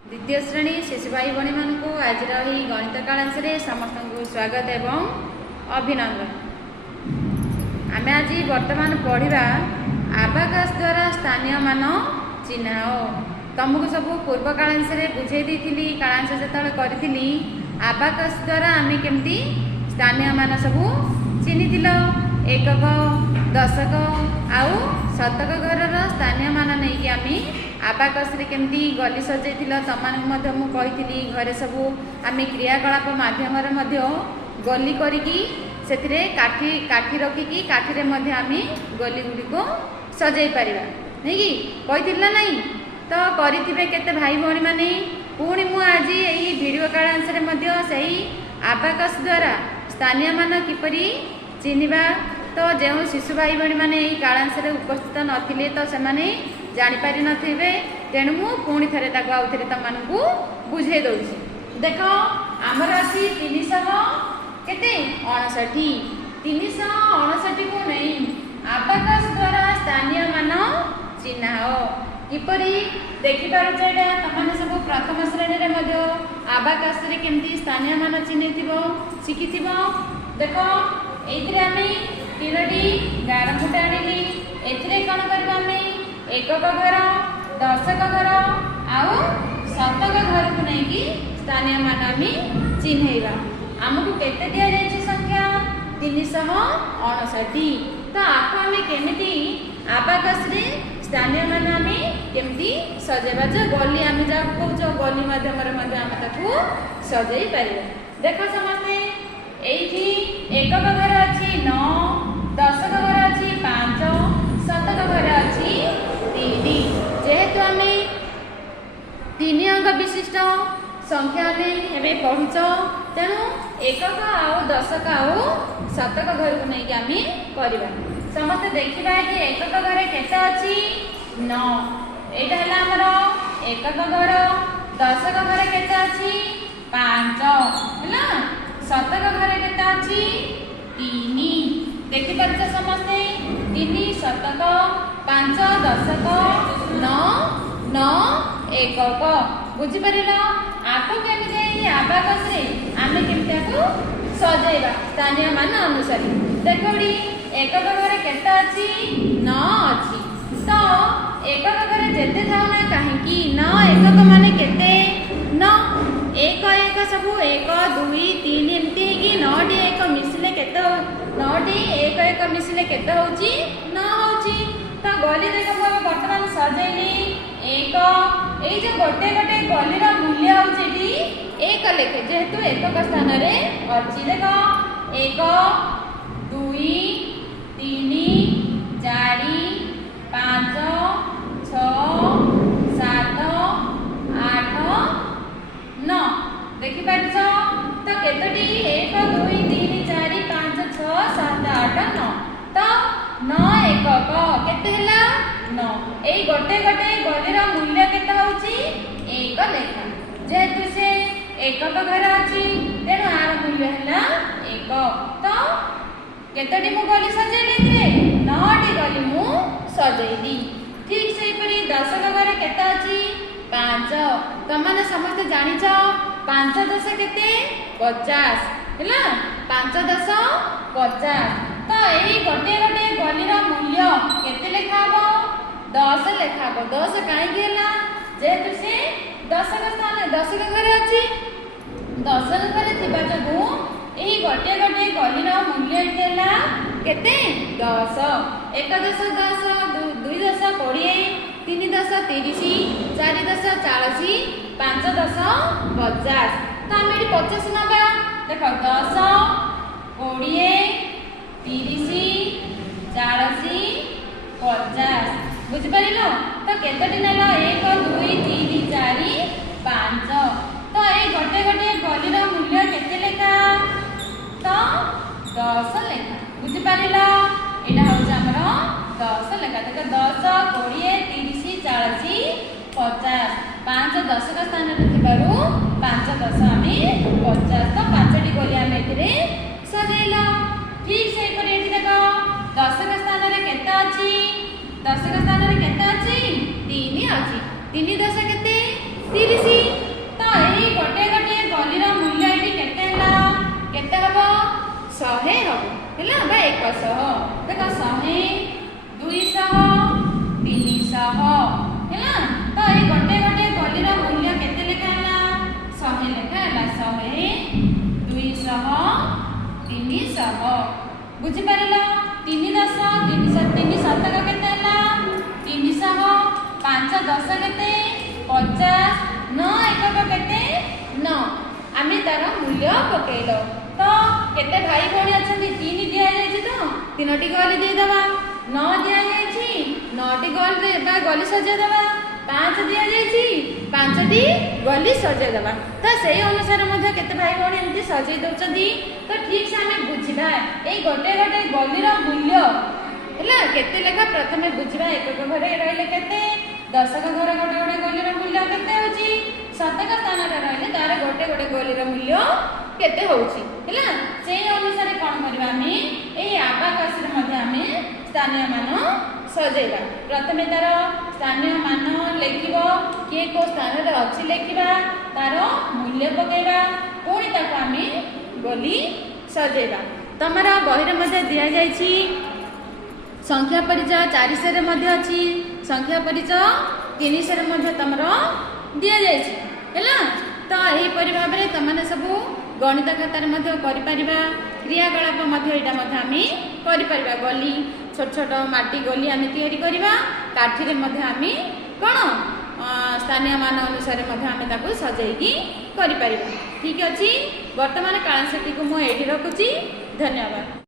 द्वितीय श्रेणी शिशु भाई भाई मानक आज गणित क्लास समस्त को स्वागत एवं अभिनंदन। आम आज वर्तमान पढ़ा आबाकस द्वारा स्थानीय मान चिन्हाओ। तुमको सब पूर्व क्लास बुझे दी क्लास जो करी आबाकस द्वारा आम केमती स्थानीय मान सब चिन्हिल एकक दशक आउ शतक घर स्थानीय मान नहीं आम आबाकस केमती गली सजै तुम कही घरे सब आम क्रियाकलाप मध्यम गली करी काठी काठी रखिकी काठी आम गली गुड़िक सजै पार नहीं कही ना नहीं तो करेंगे केते भाई भाई माने पुणी मु आज यही वीडियो क्लास से आबाकस द्वारा स्थानीय मान किपरि चिन्हवा तो जो शिशु भाई भाई मैंने क्लास उपस्थित नथिले तो से जापारि नथिबे तेणु मु पुणी थे आउ थे तुमको बुझे दौची। देख आमर अच्छी 359 को नहीं आबाकस द्वारा स्थानीय मान चिन्हाओ किपरि देखिपारे तुमने सब प्रथम श्रेणी में आबाकस केमती स्थानीय मान चिन्ह शिखि। देख ये आम 3टी गार फुट आनी कौन करवा एकक घर दशक घर आउ शतक घर को नहीं स्थानीय मान आम चिन्हवा। आमको केते दि जाए संख्या 359 तो आपको आम केमी आबाकस स्थानीय मान आम केमती सजेबा जो गली आम जहाँ कौच गली मध्यम सजै पार। देख समस्ते ये एकक घर अच्छी 9 दशक घर अच्छी 5 शतक घर अच्छी 3 जेहेतु आम 3 अंक विशिष्ट संख्या आम पढ़ुच तेणु एकक आउ दशक आउ शतक घर को नहीं आम करवा। समस्त देखा कि एकक घर केते अच्छी 9 यहाँ आमर एकक घर दशक घर केते अच्छी 5 है शतक घर केते अच्छी 3 देखिपार समस्ते 3 शतक 5 दशक 9 9 एकक बुझीपार आपको केमी आबाकस आम केमती सजेबा स्थानीय मान अनुसार। देख एकक घर केते अच्छी 9 अच्छी तो एकक घर जेते थाउना कहीं 9 एकक माने केते 9 एक एक सब 1 2 3 एमती कि 9टी एक मिसिले केते 9टी एक एक मिसिले केते होची 9 होची। तो गली देख बर्तमान सजैली एक जो गोटे गोटे गलीर मूल्य होची एक लेखे जेहेतु एकक स्थान रे अच्छी। देख 1 2 3 4 5 6 7 8 9 देखिपार तो केतोटी 1 2 3 4 5 6 7 8 9 तो 9 एकक केते हला 9 एई गोटे गोटे गलीर मूल्य केते होची एक लेखा जेहेतु से एकक घर अच्छी तेणु आर मूल्य है 1 तो केतोटी मु गली सजैली 9टी गली मु सजैली। ठीक से दशक घर केते अच्छी 5 तुमने समस्त जानिच 5 10 केते 50 है 5 10 50 तो यही गोटे गोटे गलीर मूल्य केते लेखा हम 10 लेखा हम 10 कहीं जेहेतु से दशक स्थान दशक घर अच्छी दशक घर थी जो यही गोटे गोटे गलीर मूल्य केते 10 1 10 10 2 10 20 3 10 30 4 10 40 5 10 50 तो आम ये 50 नवा। देख 10 20 30 40 50 बुझिपार तो केतोटी नेल 1 2 3 4 5 तो ये गोटे गोटे गलीर मूल्य केते लेखा तो 10 लेखा बुझिपार यहाँ हूँ आमर 10 लेखा। देख 10 20 30 40 50 5 दशक स्थान थी 5 10 आम 50 तो 5टी गली आम ए सजैल। ठीक से देख दशक स्थान केते अच्छी दशक स्थान केते अच्छी 3 अच्छी 3 10 केते 30 ହେଲା ବା 100 ଦେଖ 100 200 300 ହେଲା ତ ଏଇ ଗୋଟେ ଗୋଟେ ଗଲିର ମୂଲ୍ୟ କେତେ ଲେଖା ହେଲା 100 ଲେଖା ହେଲା 100 200 300 ବୁଝିପାରିଲ 3 10 3 ଶତକ କେତେ ହେଲା 300 5 10 କେତେ 50 9 एकक केते 9 आमे तार मूल्य पकेइलो तो केते भाई भणी अछंती 3 दिया जायछि तो 3टी गली दे दबा 9 दिया जायछि 9टी गली देबा गली सजे दबा 5 दिया जायछि 5टी गली सजे दबा तो सेही अनुसार मध्ये केते भाई भणी एमती सजे दउछंती तो ठीक से आमे बुझिबा ए गोटे गोटे गली रो मूल्य ହେଲା କେତେ ଲେଖା ପ୍ରଥମେ ବୁଝିବା ଏକକ ଘରେ ରହିଲେ କେତେ ଦଶକ ଘର ଗୋଟେ ଗୋଟେ ଗଲିର ମୂଲ୍ୟ କେତେ ହେଉଛି ଶତକ ସ୍ଥାନରେ ରହିଲେ ତାର ଗୋଟେ ଗୋଟେ ଗଲିର ମୂଲ୍ୟ କେତେ ହେଉଛି ହେଲା ସେଇ ଅନୁସାରେ କ'ଣ କରିବା ଆମେ ଏଇ ଆବାକସରେ ମଧ୍ୟ ଆମେ ସ୍ଥାନୀୟ ମାନ ସଜେଇବା ପ୍ରଥମେ ତାର ସ୍ଥାନୀୟ ମାନ ଲେଖିବ କିଏ କେଉଁ ସ୍ଥାନରେ ଅଛି ଲେଖିବା ତାର ମୂଲ୍ୟ ପକାଇବା ପୁଣି ତାକୁ ଆମେ ଗଲି ସଜେଇବା ତମର ବହିରେ ମଧ୍ୟ ଦିଆଯାଇଛି संख्या परिचय 400 रे मध्य अछि संख्या परिचय 300 रे मध्य तमरो दिया जायछि हैला तो एही परि भाबरे तमने सब गणित खातार मध्य करि परिबा क्रियाकलाप मध्य एटा मध्य आमी करि परिबा गली छोट छोट माटी गली आमी तयारी करिबा काठी रे मध्य आमी कोन स्थानीय मान अनुसार मध्य आमी ताको सजेइकी करि परिबा ठीक अछि वर्तमान कांसेटी को मो एठी रखुची धन्यवाद।